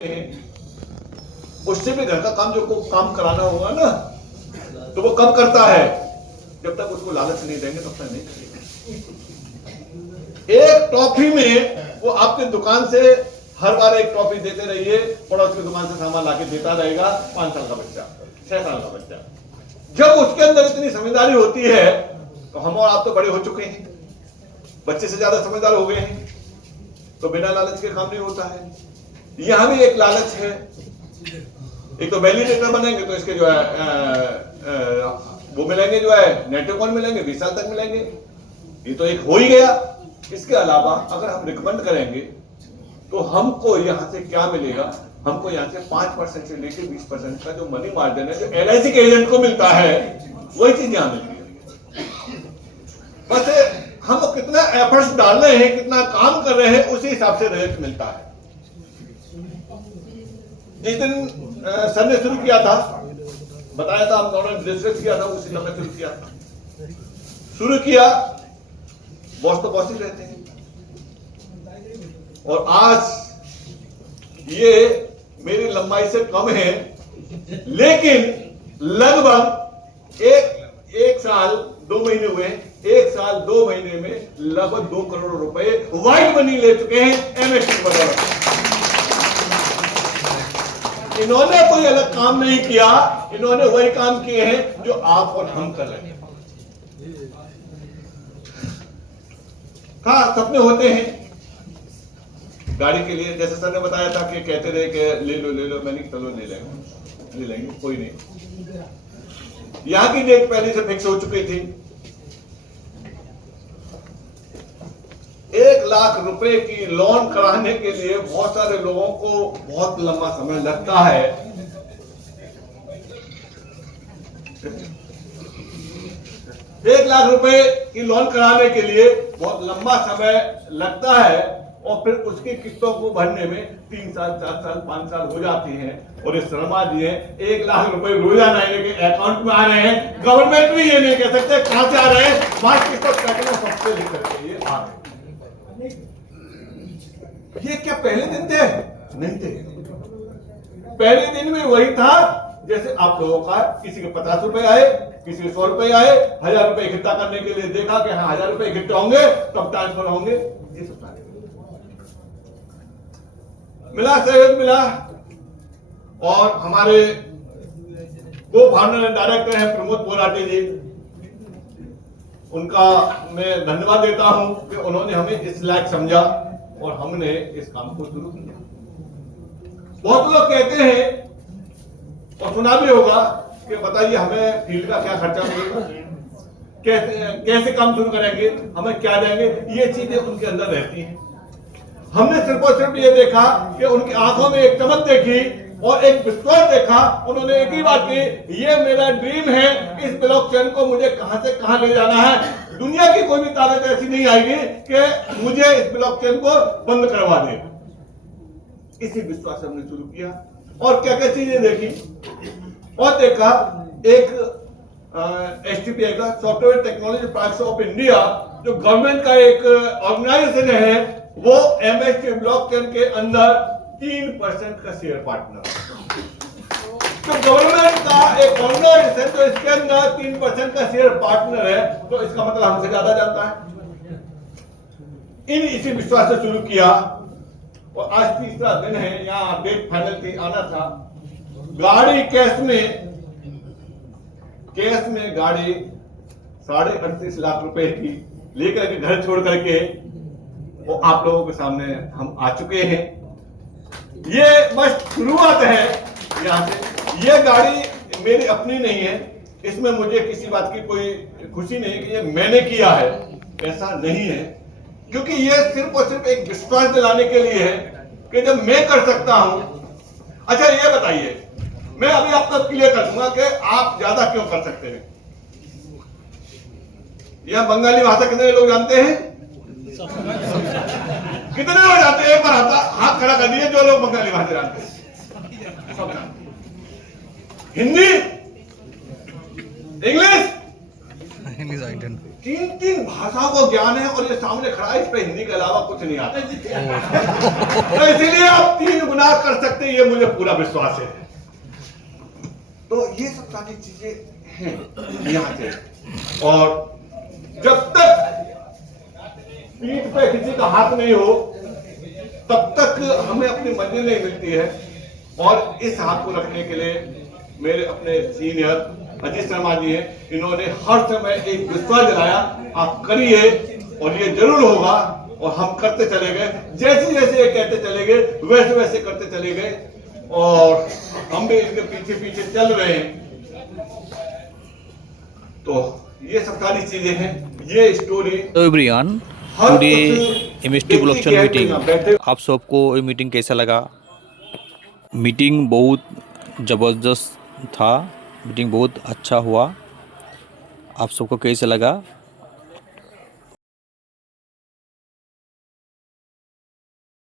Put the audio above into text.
उससे भी घर का काम जो को काम कराना होगा ना, तो वो कब करता है? जब तक उसको लालच नहीं देंगे तब तक नहीं करेगा। एक टॉफी में वो आपके दुकान से हर बार एक टॉफी देते रहिए, पड़ोस की दुकान से सामान लाके देता रहेगा। 5 साल का बच्चा, 6 साल का बच्चा, जब उसके अंदर इतनी समझदारी होती है, तो हम और आप तो बड़े हो चुके हैं, बच्चे से ज्यादा समझदार हो गए हैं, तो बिना लालच के काम नहीं होता है। यहां भी एक लालच है। एक तो वैलिडेटर बनेंगे तो इसके जो है वो मिलेंगे, जो है नेटवर्क मिलेंगे, 20 साल तक मिलेंगे, ये तो एक हो ही गया। इसके अलावा अगर हम रिकमेंड करेंगे तो हमको यहां से क्या मिलेगा? हमको यहां से 5% से लेकर 20% का जो मनी मार्जिन है, जो LIC के एजेंट को मिलता है, वही चीज यहां मिलती है। बस हम कितना एफर्ट्स डाल रहे हैं, कितना काम कर रहे हैं, उसी हिसाब से रिजल्ट मिलता है। जिस दिन सर ने शुरू किया था, बताया था, हम दोनों डिस्कस किया था, उसी समय शुरू किया था। शुरू किया, बॉस तो बॉस ही रहते हैं, और आज ये मेरी लंबाई से कम है, लेकिन लगभग एक साल 2 महीने हुए, 1 साल 2 महीने में लगभग 2 करोड़ रुपए व्हाइट मनी ले चुके हैं MST बदौलत। इन्होंने कोई अलग काम नहीं किया, इन्होंने वही काम किए हैं जो आप और हम कर रहे हैं। हाँ, सपने होते हैं गाड़ी के लिए, जैसे सर ने बताया था कि कहते रहे कि ले लो, मैंने चलो ले लेंगे, कोई नहीं। यहां की डेट पहले से फिक्स हो चुकी थी। 1 लाख रुपए की लोन कराने के लिए बहुत सारे लोगों को बहुत लंबा समय लगता है। 1 लाख रुपए की लोन कराने के लिए बहुत लंबा समय लगता है, और फिर उसकी किस्तों को भरने में 3 साल 4 साल 5 साल हो जाती हैं। और ये शर्मा जी है, 1 लाख रुपए रोजाना इनके अकाउंट में आ रहे हैं। गवर्नमेंट भी ये नहीं कह सकते कहां से आ रहे हैं, मार्च किस्तों सबसे लिख करके ये आ रहे हैं। ये क्या पहले दिन थे? नहीं थे। पहले दिन में वही था जैसे आप लोगों का, किसी के 50 रुपए आए, किसी के 100 रुपए आए, 1000 रुपए इकट्ठा करने के लिए देखा कि हाँ 1000 रुपए इकट्ठा होंगे तब ट्रांसफर होंगे। ये सब मिला, सहयोग मिला। और हमारे को फाउंडर एंड डायरेक्टर हैं प्रमोद बोराटे जी, उनका मैं धन्यवाद देता हूं कि उन्होंने हमें इस लायक समझा और हमने इस काम को शुरू किया। बहुत लोग कहते हैं और सुना भी होगा कि बताइए हमें फील्ड का क्या खर्चा मिलेगा, कैसे काम शुरू करेंगे, हमें क्या देंगे, ये चीजें उनके अंदर रहती हैं। हमने सिर्फ और सिर्फ ये देखा कि उनकी आंखों में एक चमक देखी और एक विश्वास देखा। उन्होंने एक ही बात की, ये मेरा ड्रीम है, इस ब्लॉकचेन को मुझे कहां से कहां ले जाना है। दुनिया की कोई भी ताकत ऐसी नहीं आएगी कि मुझे इस ब्लॉकचेन को बंद करवा दे। इसी विश्वास से हमने शुरू किया और क्या क्या चीजें देखी और देखा। एक STPI का software technology parks of India, जो गवर्नमेंट का एक ऑर्गेनाइजेशन है, वो MST ब्लॉकचेन के अंदर 3% का शेयर पार्टनर। तो गवर्नमेंट का एक ऑर्गेनाइजेशन जो इसके अंदर 3% का शेयर पार्टनर है, तो इसका मतलब हमसे ज्यादा जानता है। इसी विश्वास से शुरू किया और आज तीसरा दिन है, यहाँ डेट फाइनल थी, आना था। गाड़ी कैश में गाड़ी 38.5 लाख रुपए की लेकर के घर छोड़ करके वो आप लोगों के सामने हम आ चुके हैं। ये बस शुरुआत है। यहाँ से ये गाड़ी मेरी अपनी नहीं है, इसमें मुझे किसी बात की कोई खुशी नहीं कि ये मैंने किया है, ऐसा नहीं है। क्योंकि ये सिर्फ और सिर्फ एक विश्वास दिलाने के लिए है कि जब मैं कर सकता हूं। अच्छा ये बताइए, मैं अभी आपको क्लियर कर दूंगा कि आप ज्यादा क्यों कर सकते हैं। यह बंगाली भाषा कितने लोग जानते हैं? कितने लोग जानते हैं? एक बार हाथ खड़ा कर दिए जो लोग बंगाली भाषा जानते हैं। हिंदी, इंग्लिश, तीन भाषाओं का ज्ञान है और ये सामने खड़ा है, इस पे हिंदी के अलावा कुछ नहीं आता। तो इसीलिए आप 3 गुना कर सकते हैं, ये मुझे पूरा विश्वास है। तो ये सब सारी चीजें हैं यहाँ से। और जब तक पीठ पे किसी का हाथ नहीं हो तब तक हमें अपनी मंजिल नहीं मिलती है। और इस हाथ को रखने के लिए मेरे अपने सीनियर अजीत शर्मा जी हैं, इन्होंने हर समय एक विश्वास दिलाया, आप करिए और ये जरूर होगा। और हम करते चले गए, जैसे जैसे ये कहते चले गए वैसे वैसे करते चले गए, और हम भी इनके पीछे पीछे चल रहे हैं। तो ये सब सारी चीजें हैं, ये स्टोरी। तो everyone, today MST blockchain meeting, आप सबको ये मीटिंग कैसा लगा? मीटिंग बहुत ज़बरदस्त था, मीटिंग बहुत अच्छा हुआ। आप सबको कैसा लगा?